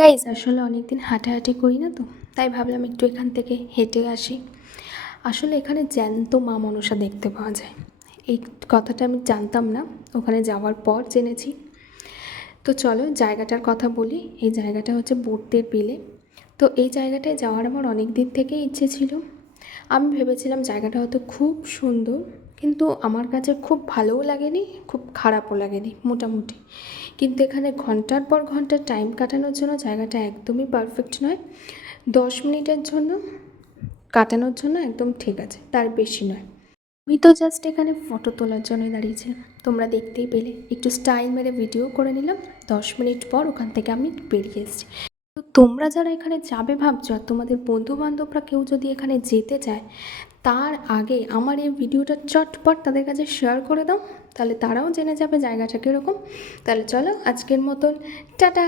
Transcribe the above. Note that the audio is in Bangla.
গাইজ আসলে অনেকদিন হাঁটাহাঁটি করি না, তো তাই ভাবলাম একটু এখান থেকে হেঁটে আসি। আসলে এখানে জ্যান্ত মা মনসা দেখতে পাওয়া যায়, এই কথাটা আমি জানতাম না, ওখানে যাওয়ার পর জেনেছি। তো চলো জায়গাটার কথা বলি। এই জায়গাটা হচ্ছে বর্তের বিলে। তো এই জায়গাটায় যাওয়ার আমার অনেক দিন থেকেই ইচ্ছে ছিল। আমি ভেবেছিলাম জায়গাটা হয়তো খুব সুন্দর, কিন্তু আমার কাছে খুব ভালোও লাগেনি, খুব খারাপও লাগেনি, মোটামুটি। কিন্তু এখানে ঘন্টার পর ঘন্টা টাইম কাটানোর জন্য জায়গাটা একদমই পারফেক্ট নয়। 10 মিনিটের জন্য কাটানোর জন্য একদম ঠিক আছে, তার বেশি নয়। আমি তো জাস্ট এখানে ফটো তোলার জন্যই দাঁড়িয়েছিলাম, তোমরা দেখতেই পেলে, একটু স্টাইল মেরে ভিডিও করে নিলাম। 10 মিনিট পর ওখান থেকে আমি বেরিয়ে এসেছি। তো তোমরা যারা এখানে যাবে ভাবছো, আর তোমাদের বন্ধুবান্ধবরা কেউ যদি এখানে যেতে চায়, তার আগে আমার এই ভিডিওটা চটপট তাদের কাছে শেয়ার করে দাও, তাহলে তারাও জেনে যাবে জায়গাটা কীরকম। তাহলে চলো আজকের মতন টাটা।